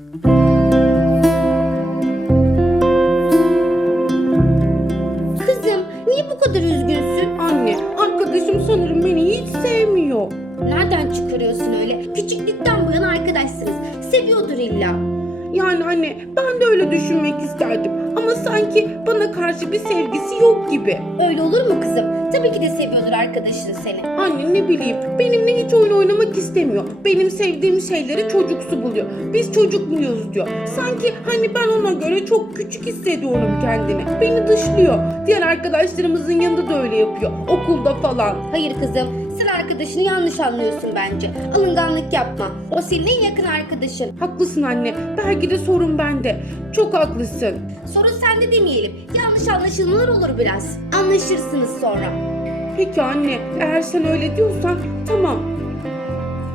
Kızım Anne ne bileyim, benimle hiç oyun oynamak istemiyor. Benim sevdiğim şeyleri çocuksu buluyor. Biz çocuk muyuz diyor. Sanki hani ben ona göre çok küçük hissediyorum kendimi. Beni dışlıyor. Diğer arkadaşlarımızın yanında da öyle yapıyor. Okulda falan. Hayır kızım, sen arkadaşını yanlış anlıyorsun bence. Alınganlık yapma. O senin en yakın arkadaşın. Haklısın anne. Belki de sorun bende. Çok haklısın. Sorun sende demeyelim. Yanlış anlaşılmalar olur biraz. Anlaşırsınız sonra. Peki anne, eğer sen öyle diyorsan tamam.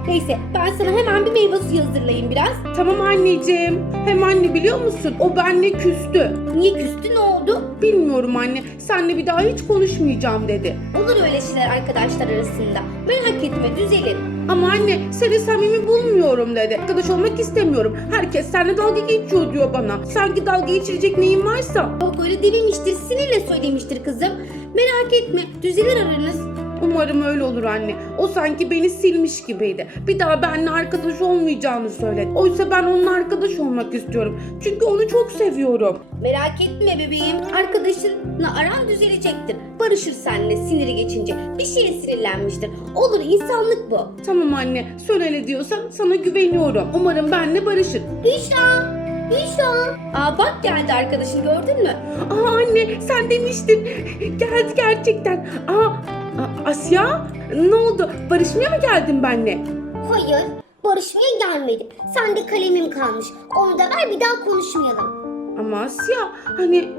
Neyse ben sana hemen bir meyve suyu hazırlayayım biraz. Tamam anneciğim. Hem anne biliyor musun? O benle küstü. Niye küstü ne oldu? Bilmiyorum anne. Seninle bir daha hiç konuşmayacağım dedi. Olur öyle şeyler arkadaşlar arasında. Merak etme düzelir. Ama anne seni samimi bulmuyorum dedi. Arkadaş olmak istemiyorum. Herkes seninle dalga geçiyor diyor bana. Sanki dalga geçirecek neyin varsa. Yok öyle dememiştir sinirle söylemiştir kızım. Merak etme düzelir aranız. Umarım öyle olur anne. O sanki beni silmiş gibiydi. Bir daha benimle arkadaş olmayacağını söyledi. Oysa ben onunla arkadaş olmak istiyorum. Çünkü onu çok seviyorum. Merak etme bebeğim. Arkadaşınla aran düzelecektir. Barışır seninle siniri geçince. Bir şeye sinirlenmiştir. Olur insanlık bu. Tamam anne. Sen öyle diyorsan sana güveniyorum. Umarım benimle barışır. Büşra! Büşra! Aa bak geldi arkadaşın gördün mü? Aa anne sen demiştin. Geldi gerçekten. Aa A- Asya ne oldu? Barışmaya mı geldin benimle? Hayır, barışmaya gelmedim. Sende kalemim kalmış. Onu da ver bir daha konuşmayalım. Ama Asya hani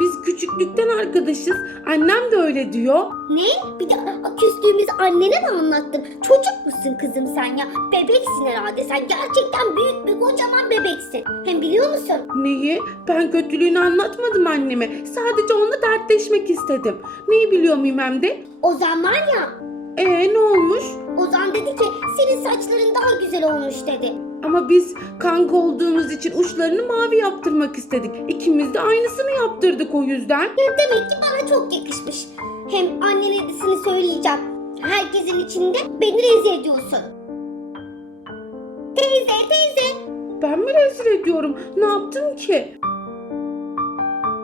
biz küçüklükten arkadaşız. Annem de öyle diyor. Ne? Bir de a, küstüğümüzü annene mi anlattın? Çocuk musun kızım sen ya? Bebeksin herhalde. Sen gerçekten büyük bir kocaman bebeksin. Hem biliyor musun? Neyi? Ben kötülüğünü anlatmadım anneme. Sadece onunla dertleşmek istedim. Neyi biliyor muyum hem de? Ozan var ya. Ee ne olmuş? Ozan dedi ki senin saçların daha güzel olmuş dedi. Ama biz kanka olduğumuz için uçlarını mavi yaptırmak istedik. İkimiz de aynısını yaptırdık o yüzden. Ya demek ki bana çok yakışmış. Hem annene de seni söyleyeceğim. Herkesin içinde beni rezil ediyorsun. Teyze teyze. Ben mi rezil ediyorum? Ne yaptım ki?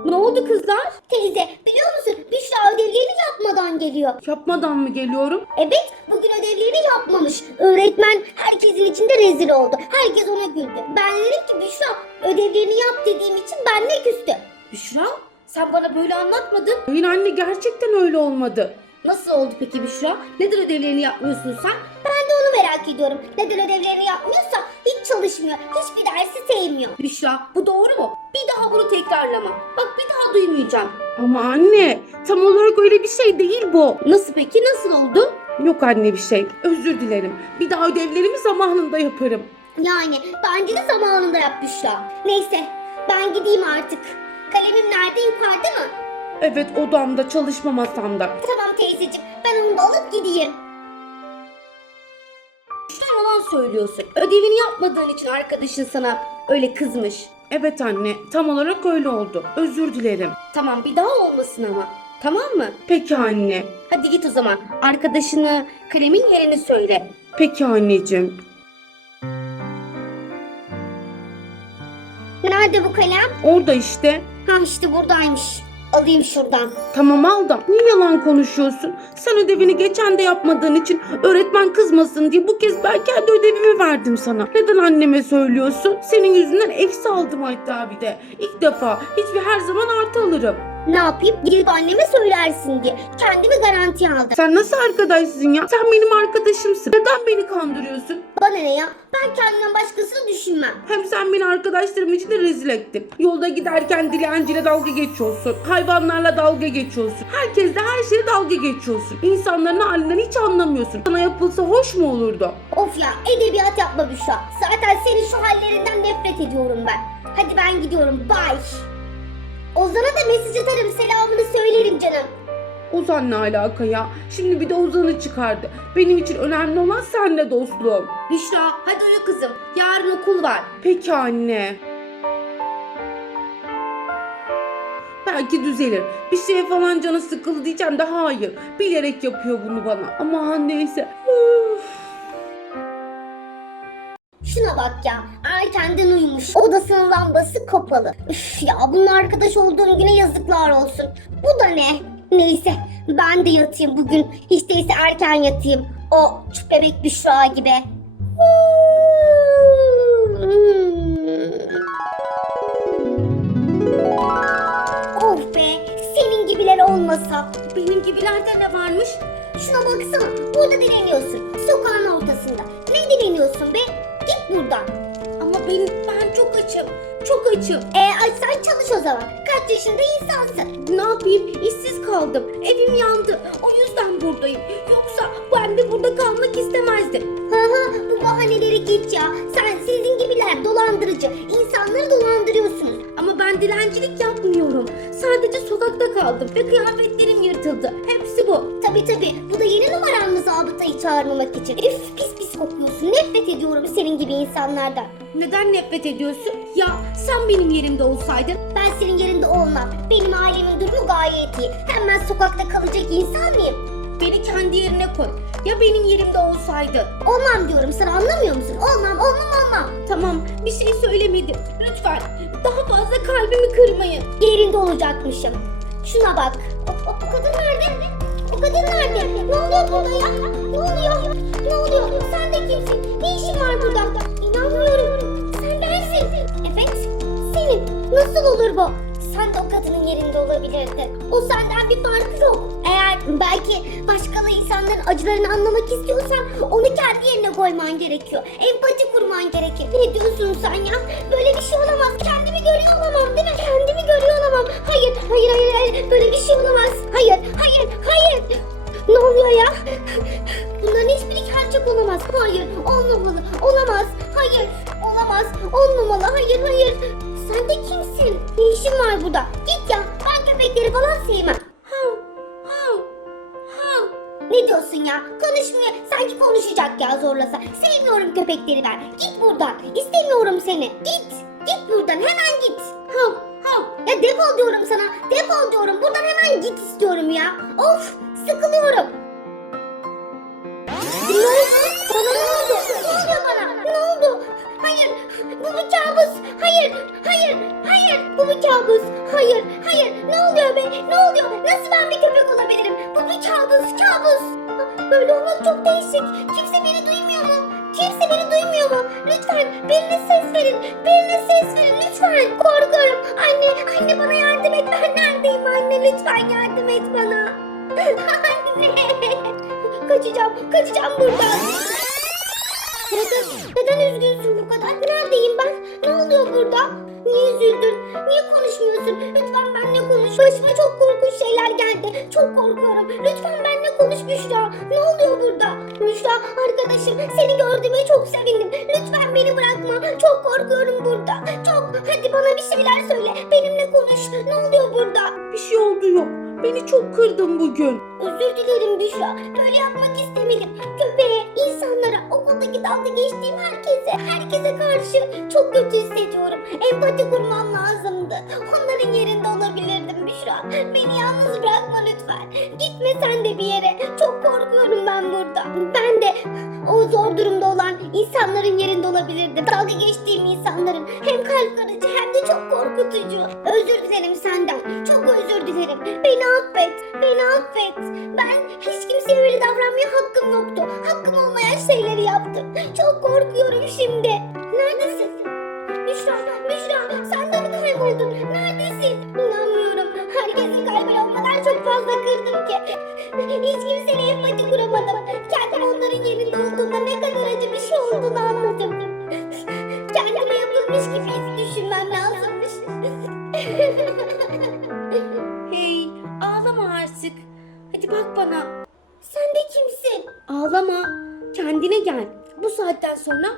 Ne oldu kızlar? Teyze biliyor musun Büşra ödevlerini yapmadan geliyor. Yapmadan mı geliyorum? Evet bugün ödevlerini yapmamış. Öğretmen herkesin içinde rezil oldu. Herkes ona güldü. Ben dedim ki Büşra ödevlerini yap dediğim için benle küstü. Büşra sen bana böyle anlatmadın. Hayır anne gerçekten öyle olmadı. Nasıl oldu peki Büşra? Neden ödevlerini yapmıyorsun sen? Ben de onu merak ediyorum. Neden ödevlerini yapmıyorsa hiç çalışmıyor. Hiçbir dersi sevmiyor. Büşra bu doğru mu? Bir daha bunu tekrarlama. Bak duymayacağım. Ama anne tam olarak öyle bir şey değil bu. Nasıl peki nasıl oldu? Yok anne bir şey. Özür dilerim. Bir daha ödevlerimi zamanında yaparım. Yani bence de zamanında yap Büşra. Neyse ben gideyim artık. Kalemim nerede yukarıda mı? Evet odamda çalışma masamda. Tamam teyzeciğim ben onu da alıp gideyim. Büşra yalan söylüyorsun. Ödevini yapmadığın için arkadaşın sana öyle kızmış. Evet anne tam olarak öyle oldu. Özür dilerim. Tamam bir daha olmasın ama. Tamam mı? Peki anne. Hadi git o zaman. Arkadaşını kalemin yerini söyle. Peki anneciğim. Nerede bu kalem? Orada işte. Ha işte buradaymış. Alayım şuradan. Tamam al da niye yalan konuşuyorsun? Sen ödevini geçen de yapmadığın için öğretmen kızmasın diye bu kez ben kendi ödevimi verdim sana. Neden anneme söylüyorsun? Senin yüzünden eksi aldım hatta bir de. İlk defa. Hiçbir her zaman artı alırım. Ne yapayım? Gidip anneme söylersin diye. Kendimi garantiye aldım. Sen nasıl arkadaşsın ya? Sen benim arkadaşımsın. Neden beni kandırıyorsun? Bana ne ya? Ben kendimden başkasını düşünmem. Hem sen beni arkadaşlarım için de rezil ettin. Yolda giderken dilenciyle dalga geçiyorsun. Hayvanlarla dalga geçiyorsun. Herkesle her şeye dalga geçiyorsun. İnsanların halinden hiç anlamıyorsun. Sana yapılsa hoş mu olurdu? Of ya edebiyat yapma Büşra. Zaten senin şu hallerinden nefret ediyorum ben. Hadi ben gidiyorum. Bye. Ozan'a da mesaj atarım. Selamını söylerim canım. Ozan ne alaka ya? Şimdi bir de Ozan'ı çıkardı. Benim için önemli olan senle dostluğum. Büşra hadi uyu kızım. Yarın okul var. Peki anne. Belki düzelir. Bir şeye falan canı sıkıldı diyeceğim de hayır. Bilerek yapıyor bunu bana. Ama neyse. Şuna bak ya erkenden uyumuş. Odasının lambası kapalı. Üf ya bunun arkadaş olduğum güne yazıklar olsun. Bu da ne? Neyse ben de yatayım bugün. Hiç değilse erken yatayım. O şu bebek Büşra gibi. Of be senin gibiler olmasa. Benim gibilerde ne varmış? Şuna baksana burada dileniyorsun. Sokağın ortasında. Ne dileniyorsun be? Buradan. Ama benim ben çok açım. Çok açım. E açsan çalış o zaman. Kaç yaşında insansın. Ne yapayım? İşsiz kaldım. Evim yandı. O yüzden buradayım. Yoksa ben de burada kalmak istemezdim. Hı hı bu bahaneleri geç ya. Sen sizin gibiler dolandırıcı. İnsanları dolandırıyorsunuz. Ama ben dilencilik yapmıyorum. Sadece sokakta kaldım ve kıyafetlerim yırtıldı. Hepsi bu. Tabi tabi bu da yeni numaran mı zabıtayı çağırmamak için. Üf pis pis kokuyorsun. Nefret ediyorum senin gibi insanlardan. Neden nefret ediyorsun? Ya sen benim yerimde olsaydın Ben senin yerinde olmam. Benim ailemin durumu gayet iyi. Hem ben sokakta kalacak insan mıyım? beni kendi yerine koy. Ya benim yerimde olsaydı? Olmam diyorum sana anlamıyor musun? Olmam olmam olmam. Tamam bir şey söylemedim. Lütfen daha fazla kalbimi kırmayın. Yerinde olacakmışım. Şuna bak. O, o, kadın nerede? O kadın nerede? Ne oluyor burada ya? Ne oluyor? Ne oluyor? Sen de kimsin? Ne işin var burada? İnanmıyorum. Sen bensin. Evet. Senin. Nasıl olur bu? Sen de o kadının yerinde olabilirdin. O senden bir farkı yok. Eğer belki başkalı insanların acılarını anlamak istiyorsan onu kendi yerine koyman gerekiyor. Empati kurman gerekir. Ne diyorsun sen ya? Böyle bir şey olamaz. Kendimi görüyor olamam değil mi? Hayır, hayır, hayır. Böyle bir şey olamaz. Hayır, hayır, hayır. Ne oluyor ya? Bunların hiçbiri gerçek olamaz. Hayır, olmamalı. Olamaz. Hayır, olamaz. Olmamalı. Hayır, hayır. Sen de kimsin? Ne işin var burada? Git ya. Ben köpekleri falan sevmem. Hav, hav, hav. Ne diyorsun ya? Konuşmuyor. Sanki konuşacak ya zorlasa. Sevmiyorum köpekleri ben. Git buradan. İstemiyorum seni. Git. Git buradan. Hemen git. Hav, hav. Ya defol diyorum sana. Defol diyorum. Buradan hemen git istiyorum ya. Of. Sıkılıyorum. Oldu? Bana ne oldu? Ne oluyor bana? Ne oldu? Hayır. Bu bir kabus. Hayır. Hayır. Hayır. Bu bir kabus. Hayır. Hayır. Ne oluyor be? Ne oluyor? Nasıl ben bir köpek olabilirim? Bu bir kabus. Kabus. Böyle olmak çok değişik. Kimse beni duymuyor mu? Kimse beni duymuyor mu? Lütfen birine ses verin. Birine ses verin lütfen. Korkuyorum. Anne, anne bana yardım et. Ben neredeyim anne? Lütfen yardım et bana. Anne. Kaçacağım, kaçacağım buradan. Neden, neden üzgünsün bu kadar? Neredeyim ben? Ne oluyor burada? Niye üzüldün? Niye konuşmuyorsun? Lütfen benimle konuş. Başıma çok korkunç şeyler geldi. Çok korkuyorum. Lütfen benimle konuş Büşra. Ne oluyor burada? Büşra arkadaşım seni gördüğüme çok sevindim. Lütfen beni bırakma. Çok korkuyorum burada. Çok. Hadi bana bir şeyler söyle. Benimle konuş. Ne oluyor burada? Bir şey oldu yok. Beni çok kırdın bugün. Özür dilerim Büşra. Böyle yapmak istemedim. Köpeğe, insanlara, okuldaki dalga geçtiğim herkese, herkese karşı çok kötü hissediyorum. Empati kurmam lazımdı. Onların yerinde olabilirdim Büşra. Beni yalnız bırakma lütfen. Gitme sen de bir yere. Çok korkuyorum ben burada. Ben de o zor durumda olan insanların yerinde olabilirdim. Dalga geçtiğim insanların hem kalp kırıcı hem de çok korkutucu. Özür dilerim senden. Çok özür dilerim. Beni affet. Beni affet. Ben hiç kimseye öyle davranmaya hakkım yoktu. Hakkım olmayan şeyleri yaptım. Çok korkuyorum şimdi. Neredesin? Büşra, Büşra sen de mi kayboldun? Neredesin? İnanmıyorum. Herkesin kalbini o kadar çok fazla kırdım ki. Hiç kimseyle empati kuramadım. Kendim onların yerinde olduğumda ne kadar acı bir şey olduğunu anladım. Kendime yapılmış gibi düşünmem lazımmış. Hey ağlama artık. Hadi bak bana. Sen de kimsin? Ağlama. Kendine gel. Bu saatten sonra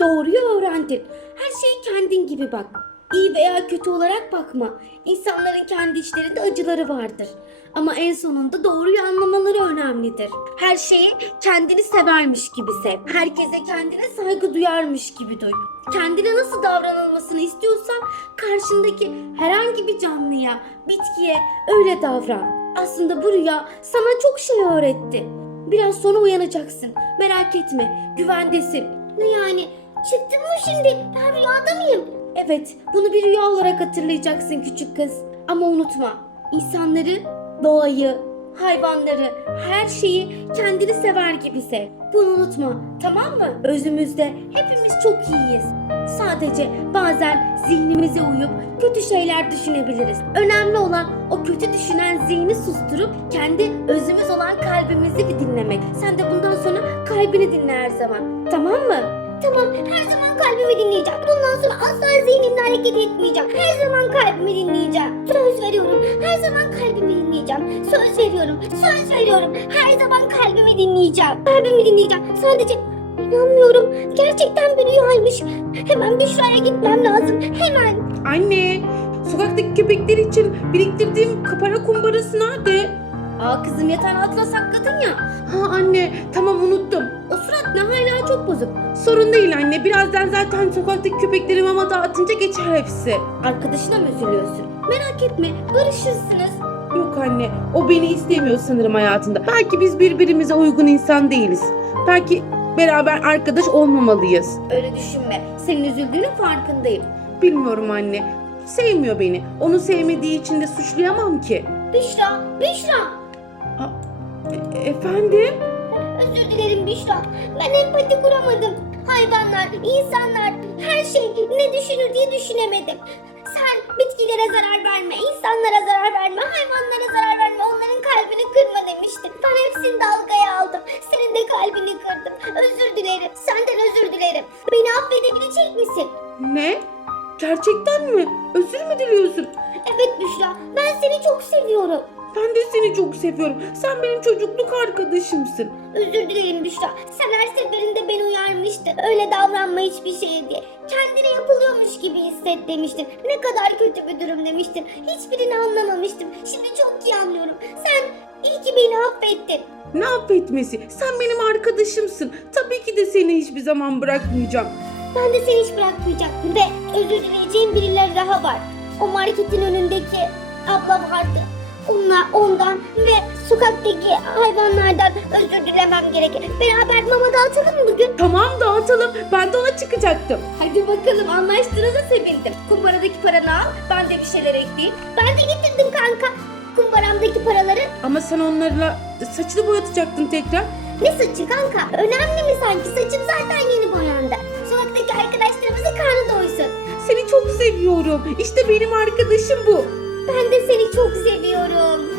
doğruyu öğrendin. Her şeyi kendin gibi bak. İyi veya kötü olarak bakma. İnsanların kendi içlerinde acıları vardır. Ama en sonunda doğruyu anlamaları önemlidir. Her şeyi kendini severmiş gibi sev. Herkese kendine saygı duyarmış gibi duy. Kendine nasıl davranılmasını istiyorsan karşındaki herhangi bir canlıya, bitkiye öyle davran. Aslında bu rüya sana çok şey öğretti. Biraz sonra uyanacaksın. Merak etme, güvendesin. Ne yani? Çıktım mı şimdi? Ben rüyada mıyım? Evet, bunu bir rüya olarak hatırlayacaksın küçük kız. Ama unutma, insanları, doğayı, hayvanları, her şeyi kendini sever gibi sev. Bunu unutma, tamam mı? Özümüzde hepimiz çok iyiyiz. Sadece bazen zihnimize uyup kötü şeyler düşünebiliriz. Önemli olan o kötü düşünen zihni susturup kendi özümüz olan kalbimizi bir dinlemek. Sen de bundan sonra kalbini dinle her zaman. Tamam mı? Tamam her zaman kalbimi dinleyeceğim. Bundan sonra asla zihnimle hareket etmeyeceğim. Her zaman kalbimi dinleyeceğim. Söz veriyorum. Her zaman kalbimi dinleyeceğim. Söz veriyorum. Söz veriyorum. Her zaman kalbimi dinleyeceğim. Kalbimi dinleyeceğim. Sadece inanmıyorum. Gerçekten bir rüyaymış. Hemen Büşra'ya gitmem lazım. Hemen. Anne, sokaktaki köpekler için biriktirdiğim para kumbarası nerede? Aa kızım yatağın altına sakladın ya. Ha anne, tamam unuttum. O surat ne hala çok bozuk. Sorun değil anne. Birazdan zaten sokaktaki köpekleri mama dağıtınca geçer hepsi. Arkadaşına mı üzülüyorsun? Merak etme barışırsınız. Yok anne, o beni istemiyor sanırım hayatında. Belki biz birbirimize uygun insan değiliz. Belki beraber arkadaş olmamalıyız. Öyle düşünme. Senin üzüldüğünün farkındayım. Bilmiyorum anne. Sevmiyor beni. Onu sevmediği için de suçlayamam ki. Büşra. Büşra. E- efendim? Özür dilerim Büşra. Ben empati kuramadım. Hayvanlar, insanlar, her şey ne düşünür diye düşünemedim. Sen bitkilere zarar verme, insanlara zarar verme, hayvanlara zarar verme, onların kalbini kırma demiştin. Ben hepsini dalgaya aldım. Senin de kalbini kırdım. Özür dilerim. Senden özür dilerim. Beni affedebilecek misin? Ne? Gerçekten mi? Özür mü diliyorsun? Evet Büşra, ben seni çok seviyorum. Ben de seni çok seviyorum. Sen benim çocukluk arkadaşımsın. Özür dilerim Büşra. Sen her seferinde beni uyarmıştın. Öyle davranma hiçbir şeye diye. Kendine yapılıyormuş gibi hisset demiştin. Ne kadar kötü bir durum demiştin. Hiçbirini anlamamıştım. Şimdi çok iyi anlıyorum. Sen iyi ki beni affettin. Ne affetmesi? Sen benim arkadaşımsın. Tabii ki de seni hiçbir zaman bırakmayacağım. Ben de seni hiç bırakmayacağım. Ve özür dileyeceğim birileri daha var. O marketin önündeki abla vardı. Onunla ondan ve sokaktaki hayvanlardan özür dilemem gerekir. Beraber mama dağıtalım mı bugün? Tamam dağıtalım. Ben de ona çıkacaktım. Hadi bakalım anlaştığınıza sevindim. Kumbaradaki paranı al. Ben de bir şeyler ekleyeyim. Ben de getirdim kanka. Kumbaramdaki paraları. Ama sen onlarla saçını boyatacaktın tekrar. Ne saçı kanka? Önemli mi sanki? Saçım zaten yeni boyandı. Sokaktaki arkadaşlarımızın karnı doysun. Seni çok seviyorum. İşte benim arkadaşım bu. Ben de seni çok seviyorum.